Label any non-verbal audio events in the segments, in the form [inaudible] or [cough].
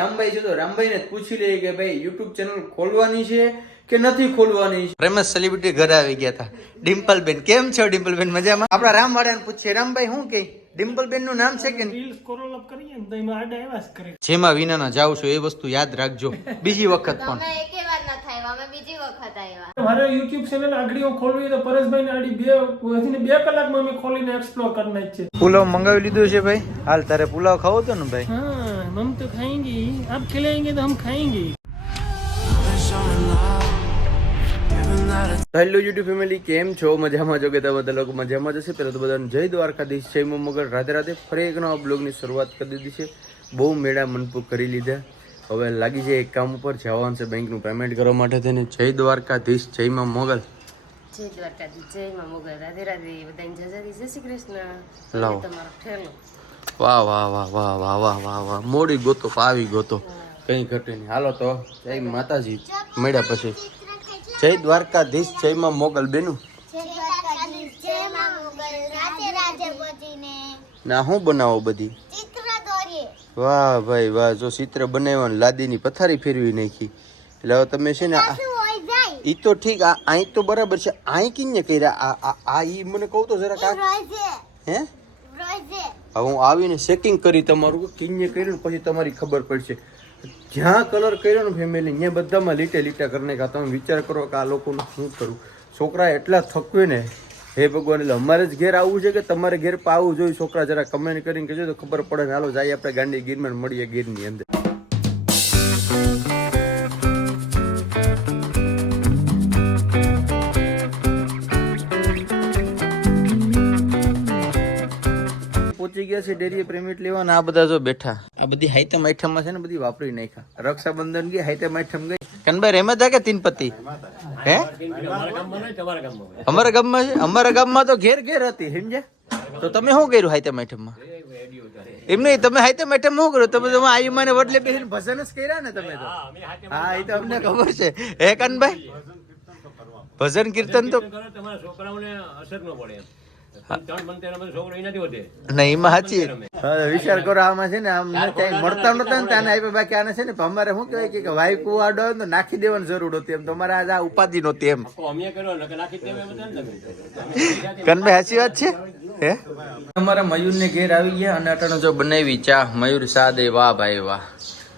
રામભાઈ છે તો રામભાઈને પૂછી લઈએ કે ભાઈ યુટ્યુબ ચેનલ ખોલવાની છે કે નથી ખોલવાની ફેમસ સેલિબ્રિટી ઘરે આવી ગયા હતા ડિમ્પલ બેન કેમ છો ડિમ્પલ બેન મજામાં? આપણા રામવાળાને પૂછીએ. રામભાઈ શું કે? ડિમ્પલ બેનનું નામ છે કે નહીં? રીલ્સ સ્ક્રોલ અપ કરીએ ને તો એમાં આડા એવા જ કરે. જેમાં વિનાના જાવ છો એ વસ્તુ યાદ રાખજો. બીજી વખત પણ. તમે એકે વાર ના થાય અમે બીજી વખત આવ્યા. મારે યુટ્યુબ ચેનલ આગળ ખોલવી તો પરેશભાઈ આડી બે બે કલાકમાં અમે ખોલીને એક્સપ્લોર કરી નાખીએ. પુલાવ મંગાવી લીધો છે ભાઈ? હાલ તારે પુલાવ ખાવો તો ને ભાઈ? हम तो खाएंगे ही आप खिलाएंगे तो हम खाएंगे ही હેલો યુટ્યુબ ફેમિલી કેમ છો મજામાં જો કે તમે બધા લોકો મજામાં જશે પહેલા તો બધાને જય દ્વારકાધીશ જય મગર રાધે રાધે ફરી એક નવા બ્લોગની શરૂઆત કરી દીધી છે બહુ મેળા મનપૂક કરી લીધા હવે લાગી જાય એક કામ ઉપર જવાનું છે બેંકનું પેમેન્ટ કરવા માટે થઈને જય દ્વારકાધીશ જય માં મોગલ જય દ્વારકાધીશ જય માં મોગલ રાધે રાધે બધાને જય જય જય શ્રી કૃષ્ણ લાવો. તમારો ઠેલો વાહ વાહ વાહ વાહ વાહ વાહ વાહ વાહ. મોડી ગોતો ફાવી ગોતો. કઈ ઘટે નહીં. હાલો તો જય માતાજી. મળ્યા પછી. જય દ્વારકાધીશ જય માં મોગલ બેનું. ના હું બનાવો બધી? વાહ ભાઈ વાહ. જો ચિત્ર બનાવવાનું લાદીની પથારી ફેરવી નાખી. એટલે હવે તમે છે ને આ- ઈ તો ઠીક આ અહીં તો બરાબર છે. અહીં કિન્ને કર્યા? આ આ ઈ મને કહું તો જરાક હે? હવે હું આવીને ચેકિંગ કરી તમારું કિંગે કર્યું પછી તમારી ખબર પડશે. જ્યાં કલર કર્યો ને ફેમિલી ત્યાં બધામાં લીટે લીટા કરીને કા તમે વિચાર કરો કે આ લોકોનું શું કરું છોકરા એટલા થકવે ને, હે ભગવાન, એટલે અમારે જ ઘેર આવવું છે કે તમારે ઘેર પણ આવવું જોઈએ? છોકરા જરા કમેન્ટ કરીને કહેજો તો ખબર પડે ને, હાલો જાય આપણે ગાંડી ગીરમાં મળીએ ગીરની અંદર. પહોંચી ગયા છે ડેરી પ્રેમિટ લેવા આ બધા જો બેઠા. આ બધી હાઈતમ આઈટમમાં છે ને બધી વાપરી નાખ્યા. રક્ષાબંધન ગઈ હાઈતમ આઈટમ ગઈ. કનભાઈ રેમત કે તીન પતિ હે? અમારા ગામમાં છે? અમારા ગામમાં તો ઘેર ઘેર હતી, સમજ્યા? તો તમે શું કર્યું હાઈતમ આઈટમમાં એમ નહીં, તમે હાઈતમ આઈટમ શું કર્યું? તમે તમે આયુમાને વડલે બેસીને ભજન જ કર્યા ને તમે તો. હા, એ તો અમને ખબર છે. હે કનભાઈ? ભજન કીર્તન તો છોકરાઓને અસર ન પડે નહીં એમાં સાચી. વિચાર કરો આમાં છે ને આમ ક્યાંય મળતા નતા ને ત્યાં આપ્યા બાકી આને છે ને અમારે શું કહેવાય કે વાઈ કુવાડો હોય ને તો નાખી દેવાની જરૂર હતી એમ. તમારે આજે આ ઉપાધિ નહોતી એમ. તો અમે કર્યો ને નાખી દેવા બધા ને તમે કનભાઈ સાચી વાત છે? હે? અમારા મયુર ને ઘેર આવી ગયા અને અટાણો જો બનાવી ચા મયુર સાદે વાહ ભાઈ વાહ.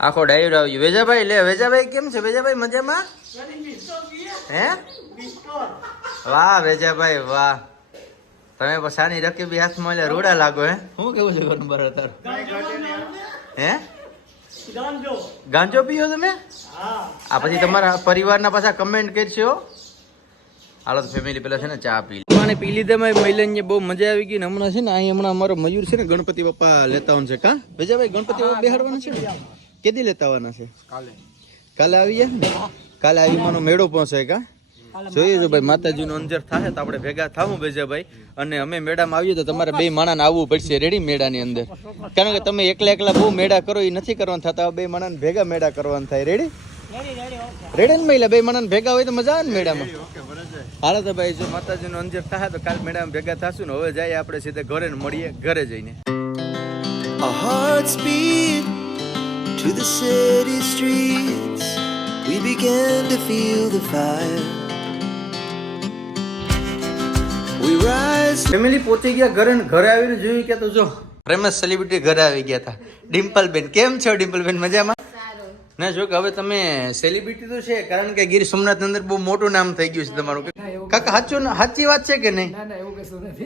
આખો ડાયર આવી વેજાભાઈ લે વેજાભાઈ કેમ છે? વેજાભાઈ મજામાં? હે? વાહ વેજાભાઈ વાહ. તમે પછાની રકીબી હાથમાં એટલે રોડા લાગો હે? શું કેવું છે ઘરનું બરાબર તારું? હે? ગાંજો. પીયો તમે? આ પછી તમારા પરિવારના પાછા કમેન્ટ કરશો હાલો તો ફેમિલી પેલા છે ને ચા પી મને પી લીધા માં મહિલાને બહુ મજા આવી ગઈ ને હમણાં છે ને અહીં હમણાં અમારો મયુર છે ને ગણપતિ બાપા લેતા આવવાનું છે. કા? ભાઈ ગણપતિ બાપા બેહાડવાના છે ને? કેદી લેતા આવવાના છે? કાલે. કાલે આવી જાય ને કાલે આવી માનો મેળો પહોંચે કા? જોઈએ જો ભાઈ માતાજીનો અંજર થાય તો આપણે ભેગા થાવું બેજાભાઈ અને અમે મેળામાં આવીએ તો તમારે બે માણાને આવવું પડશે રેડી મેળાની અંદર. કારણ કે તમે એકલા એકલા બહુ મેળા કરો એ નથી કરવાના થતા. બે માણાને ભેગા મેળા કરવાના થાય. રેડી રેડી ને મહિલા બે માણસ ભેગા હોય તો મજા આવે ને મેળામાં. હાલો તો ભાઈ જો માતાજીનો અંજર થાય તો કાલ મેળામાં ભેગા થશું ને હવે જઈએ આપણે સીધે ઘરે ને મળીએ ઘરે જઈને. To the city streets. We began to feel the fire. Family પહોંચી ગયા ઘરે ને ઘરે આવીને જોયું કે તો જો. ફેમસ સેલિબ્રિટી ઘરે આવી ગયા હતા ડિમ્પલ બેન કેમ છો ડિમ્પલ બેન મજામાં? ના જો કે હવે તમે સેલિબ્રિટી તો છે કારણ કે ગીર સોમનાથ અંદર બહુ મોટું નામ થઈ ગયું છે તમારું. કાકા સાચું ના- સાચી વાત છે કે નહીં?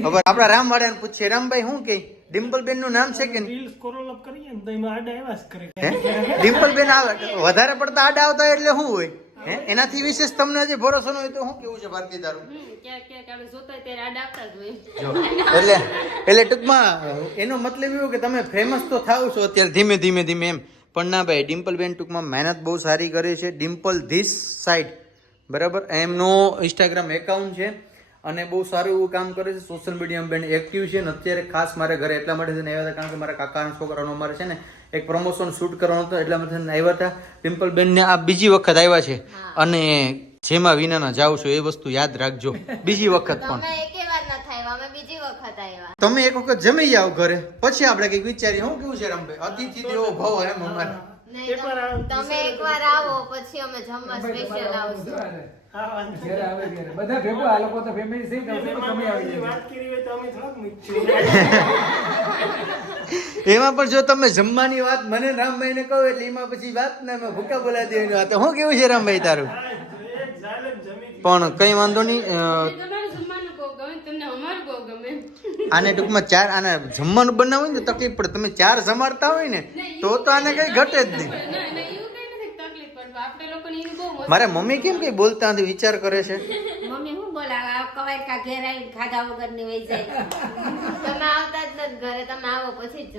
ખબર આપણા રામવાળાને પૂછીએ. રામભાઈ શું કે? ડિમ્પલ બેનનું નામ છે કે નહીં? રીલ્સ સ્ક્રોલ અપ કરીએ ને તો એમાં આડા એવા જ કરે. હે? ડિમ્પલ બેન આવે વધારે પડતા આડા આવતા હોય એટલે શું હોય? હે? એનાથી વિશેષ તમને જે ભરોસો ન હોય તો શું કેવું છે ભારતી તારું ક્યાંક ક્યાંક આપણે જોતા હોય ત્યારે આડા આવતા જ હોય. જો એટલે એટલે ટૂંકમાં એનો મતલબ એવો કે તમે ફેમસ તો થાવ છો અત્યારે ધીમે ધીમે ધીમે એમ. પણ ના ભાઈ ડિમ્પલ બેન ટૂંકમાં મહેનત બહુ સારી કરે છે. ડિમ્પલ ધીસ સાઇડ બરાબર? એમનો ઇન્સ્ટાગ્રામ એકાઉન્ટ છે અને બહુ સારું એવું કામ કરે છે. સોશિયલ મીડિયામાં બેન એક્ટિવ છે ને અત્યારે ખાસ મારે ઘરે એટલા માટે થઈને આવ્યા હતા કારણ કે મારા કાકાના છોકરાનો અમારે છે ને એક પ્રમોશન શૂટ કરવાનું હતું એટલા માટે આવ્યા હતા. ડિમ્પલ બેનને આ બીજી વખત આવ્યા છે અને જેમાં વિનાના જાવ છો એ વસ્તુ યાદ રાખજો. બીજી વખત પણ તમે એકે વાર ના થાય અમે બીજી વખત આવ્યા. તમે એક વખત જમી જાવ ઘરે. પછી આપણે કંઈક વિચારીએ. હું કેવું છે રમભાઈ? અતિથિ દેવો ભવ એમ અમારે. તમે એકવાર આવો પછી અમે જમવા સ્પેશિયલ આવશું. હા, વાંધો ઘેર આવે ઘેર. બધા ભેગું આ લોકો તો ફેમિલી છે તમે એમાં આવી વાત કરી હોય તો અમે થોડાક [laughs] [laughs] એમાં પણ જો તમે જમવાની વાત મને રામભાઈ ને કહો એટલે એમાં પછી વાત ને મેં ભૂકા બોલાવી દેવાની વાત. હું કેવું છે રામભાઈ તારું. પણ કઈ વાંધો નહીં અ, તમારું જમવાનું બહુ ગમે તમને અમારું બહુ ગમે આને ટૂંકમાં ચાર આને જમવાનું બનાવવું ને તકલીફ પડે. તમે ચાર જમાડતા હોય ને તો તો આને કઈ ઘટે જ નહીં. ના ના એવું કઈ નથી તકલીફ પડવા આપણે લોકોને એની બહુ મજા મારા મમ્મી કેમ કઈ બોલતા નથી વિચાર કરે છે? [laughs] મમ્મી હું બોલાવે? કવાય કા ઘેર આવીને ખાધા વગરની વહી જાય. તમે આવતા જ નથી ઘરે તમે આવો પછી જ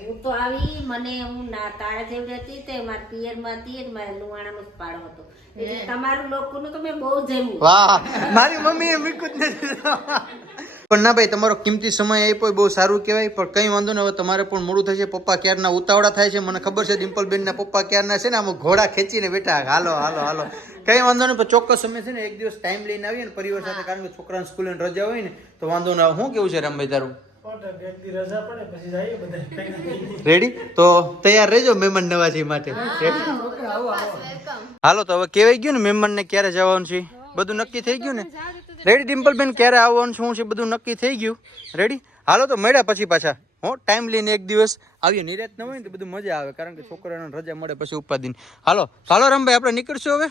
હું તો આવી મને હું ના તારા જેવી હતી તે મારા પિયરમાં હતી મારા લુવાણાનો જ પાડો હતો. એટલે તમારું લોકોનું તો મેં બહુ જમ્યું. વાહ મારી મમ્મી એ મૂક્યું જ નથી. પણ ના ભાઈ તમારો કિંમતી સમય આપ્યો એ બહુ સારું કહેવાય પણ કંઈ વાંધો નહીં હવે તમારે પણ મોડું થશે પપ્પા ક્યારના ઉતાવળા થાય છે મને ખબર છે ડિમ્પલબેનના પપ્પા ક્યારના છે ને આમ ઘોડા ખેંચીને બેઠા હાલો હાલો હાલો. કંઈ વાંધો નહીં પણ ચોક્કસ સમય છે ને એક દિવસ ટાઈમ લઈને આવીએ ને પરિવાર સાથે કારણ કે છોકરાને સ્કૂલે રજા હોય ને તો વાંધો ના શું કેવું છે રામભાઈ તારું? રેડી તો તૈયાર રહેજો મહેમાન નવાજી માટે. હાલો તો હવે કેવાય ગયું ને મહેમાન ને ક્યારે જવાનું છે? બધું નક્કી થઈ ગયું ને? રેડી ડિમ્પલ બેન ક્યારે આવવાનું શું છે, બધું નક્કી થઈ ગયું? રેડી હાલો તો મળ્યા પછી પાછા. હો ટાઈમ લઈને એક દિવસ આવીએ. નિરાત ન હોય ને તો બધું મજા આવે, કારણ કે છોકરાને રજા મળે પછી ઉપાધિન. હાલો હાલો રમભાઈ, આપણે નીકળશું હવે?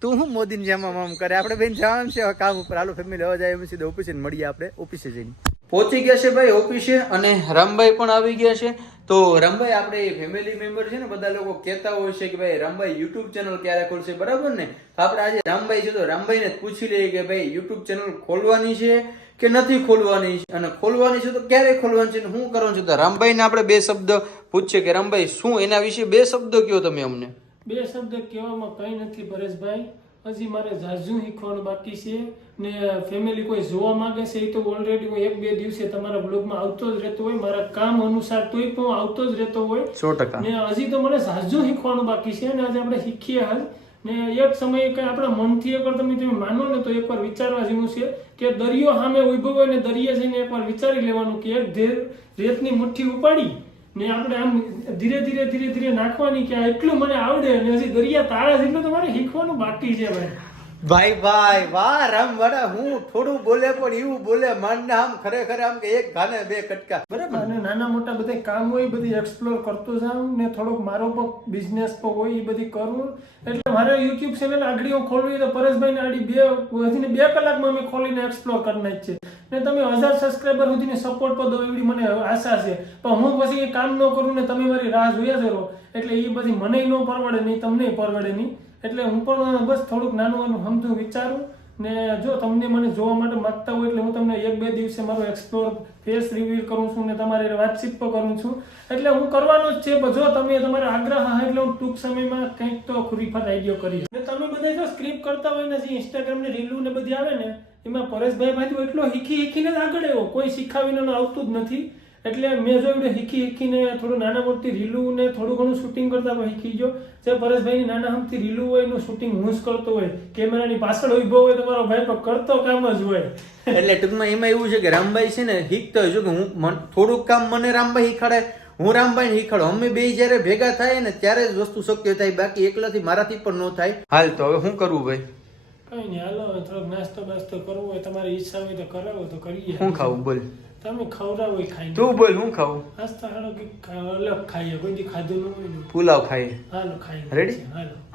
તું હું મોદીને જેમ આમ કરે? આપણે બેન જવાનું છે કામ ઉપર. હાલો ફેમિલી હવે જાય એમ સીધા ઓફિસે મળીએ આપણે, ઓફિસે જઈને. પહોંચી ગયા છે ભાઈ ઓફિસે અને રામભાઈ પણ આવી ગયા છે. તો રામભાઈ, આપણે ફેમિલી મેમ્બર છે ને, બધા લોકો કહેતા હોય છે કે ભાઈ, રામભાઈ યુટ્યુબ ચેનલ ક્યારે ખોલશે? બરાબર ને? તો આપણે આજે રામભાઈ છે, તો રામભાઈને પૂછી લઈએ કે ભાઈ યુટ્યુબ ચેનલ ખોલવાની છે કે નથી ખોલવાની? અને ખોલવાની છે તો ક્યારે ખોલવાની છે શું કરવાનું છે? તો રામભાઈને આપણે બે શબ્દ પૂછીએ કે, રામભાઈ, શું એના વિશે બે શબ્દ કયો તમે અમને? બે શબ્દ કહેવામાં કંઈ નથી પરેશભાઈ. હજી મારે ઝાઝું શીખવાનું બાકી છે ને ફેમિલી કોઈ જોવા માંગે છે એ તો ઓલરેડી હું એક બે દિવસે તમારા બ્લોગમાં આવતો જ રહેતો હોય મારા કામ અનુસાર તોય પણ આવતો જ રહેતો હોય. સો ટકા. ને હજી તો મને ઝાઝું શીખવાનું બાકી છે અને આજે આપણે શીખીએ હાલ. ને એક સમયે કઈ આપણા મનથી એકવાર તમે તમે માનો ને તો એકવાર વિચારવા જેવું છે કે દરિયો સામે ઊભો હોય ને દરિયે જઈને એકવાર વિચારી લેવાનું કે એક રેતની મુઠ્ઠી ઉપાડી. ને આપણે આમ ધીરે ધીરે ધીરે ધીરે નાખવાની કે એટલું મને આવડે અને હજી દરિયા તારા જેટલું તો મારે શીખવાનું બાકી છે ભાઈ. ભાઈ ભાઈ, વાહ, રામ, વાડા, હું થોડું બોલે પણ એવું બોલે મન આમ ખરેખર આમ કે એક ગાને બે કટકા. બરાબર? અને નાના મોટા બધા કામ હોય, બધી એક્સપ્લોર કરતો જાઉં ને થોડોક મારો પણ બિઝનેસ પણ હોય, એ બધી કરું. એટલે મારે યુટ્યુબ ચેનલ આગળીઓ ખોલવી તો પરેશભાઈને આડી બે હજીને બે કલાકમાં અમે ખોલીને એક્સપ્લોર કરી છે ને તમે હજાર સબસ્ક્રાઈબર સુધીને સપોર્ટ પર દો એવી મને આશા છે. પણ હું પછી એ કામ ન કરું ને તમે મારી રાહ જોયા જ એટલે એ બધી મને ન પરવડે નહીં તમને પરવડે નહીં. એટલે હું પણ બસ થોડુંક નાનું નાનું સમજું વિચારું ને જો તમને મને જોવા માટે માગતા હોય એટલે હું તમને એક બે દિવસે મારો એક્સપ્લોર ફેસ રિવ્યુ કરું છું ને તમારી વાતચીત પણ કરું છું. એટલે હું કરવાનો જ છે જો તમે તમારો આગ્રહ હા એટલે હું ટૂંક સમયમાં કંઈક તો ખુરીફાત આઈડિયો કરીશ ને તમે બધા જો સ્ક્રીપ કરતા હોય ને જે ઇન્સ્ટાગ્રામની રીલું ને બધી આવે ને, એમાં પરેશભાઈ ભાઈ એટલો હીખી હીખીને જ આગળ એવો કોઈ શીખાવીને આવતું જ નથી. એટલે મેં જોયું એવડે શીખી શીખીને થોડું નાના મોટી રીલું ને થોડું ઘણું શૂટિંગ કરતા પણ શીખી ગયો. જે પરેશભાઈની નાના હમથી રીલું હોય એનું શૂટિંગ હું જ કરતો હોય. કેમેરાની પાછળ ઊભો હોય તમારો ભાઈ પણ કરતો કામ જ હોય. એટલે ટૂંકમાં એમાં એવું છે કે રામભાઈ છે ને શીખતો હોય છે કે હું થોડુંક કામ મને રામભાઈ શીખવાડે હું રામભાઈ શીખવાડો. અમે બે જયારે ભેગા થાય ને ત્યારે જ વસ્તુ શક્ય થાય બાકી એકલાથી મારાથી પણ ન થાય. હાલ તો હવે શું કરવું ભાઈ? કઈ નહીં હાલો થોડોક નાસ્તો બાસ્તો કરવો હોય તમારી ઈચ્છા હોય તો કરાવો તો કરીએ. શું ખાવું બોલ. તમે ખવડાવો ખાઈ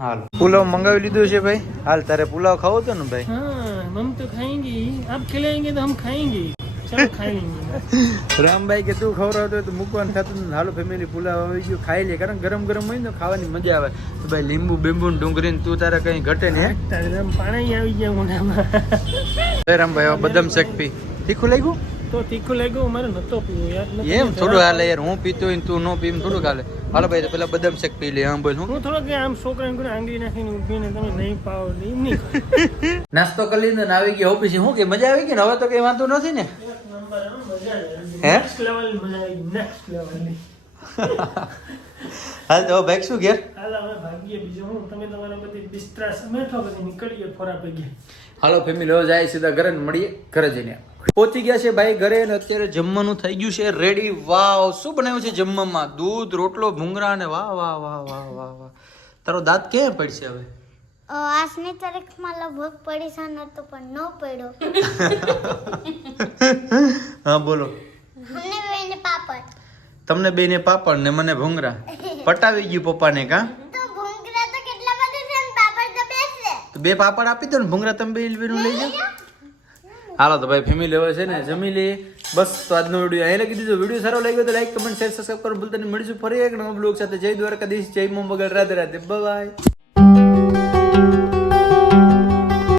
હાલ [laughs] રામભાઈ કે તું ખવડાવતો હોય તો હાલો ફેમિલી પુલાવ આવી ગયું. ખાઈ લે કારણ ગરમ ગરમ હોય ને ખાવાની મજા આવે. તો ભાઈ લીંબુ બેંબુ ડુંગળી તું તારે કઈ ઘટે ને પાણી આવી ગયા રામભાઈ બદામ શેક પી તીખું લાગ્યું? તો તીખું લાગ્યું મારે નતો પીવું યાર. એમ થોડું હાલે યાર હું પીતો હોય તું ન પીમ થોડું હાલે. હાલો ભાઈ પેલા બદામ શેક પી લે આમ બોલ હું. હું થોડો કે આમ છોકરાને કોઈ આંગળી નાખીને ઊભી ને તમે નહીં પાવો એમ નહીં. [laughs] નાસ્તો કરી લીધો ને આવી ગયો ઓફિસ. હું કે મજા આવી ગઈ ને? હવે તો કઈ વાંધો નથી ને? હો? નેક્સ્ટ લેવલ મજા આવી નેક્સ્ટ હાલ તો ભાઈ શું ઘેર? હાલ હવે ભાગ્ય બીજું હું. તમે તમારા બધી બિસ્તરા સમેટો પછી નીકળીએ ફોરા પૈકી હાલો ફેમિલી જાય સીધા ઘરે મળીએ ઘરે જઈને. પહોંચી ગયા છે ભાઈ ઘરે અને અત્યારે જમવાનું થઈ ગયું છે રેડી વાવ શું બનાવ્યું છે જમવામાં? દૂધ રોટલો ભૂંગરા અને વાહ વાહ વાહ વાહ વાહ વાહ. તારો દાંત ક્યાં પડશે હવે? આજની તારીખમાં લગભગ પડી છે નતો પણ ન પડ્યો. [laughs] હા બોલો. અમને બેને પાપડ. તમને બેને પાપડ ને મને ભૂંગરા [laughs] પટાવી ગયું પપ્પાને કા? બે પાપડ આપી દો ને ભૂંગરા તમે લઈ જાઓ. હાલો તો ભાઈ, ફેમિલી હવે છે ને જમી લઈએ બસ તો આજનો વીડિયો અહીં લખી દીધો. વીડિયો સારો લાગ્યો તો લાઈક કમેન્ટ શેર સબસ્ક્રાઈબ કરો ભૂલતા નહીં. મળીશું ફરી એક નવા બ્લોગ સાથે. જય દ્વારકાધીશ, જય મોમ બગલ રાધે રાધે. બાય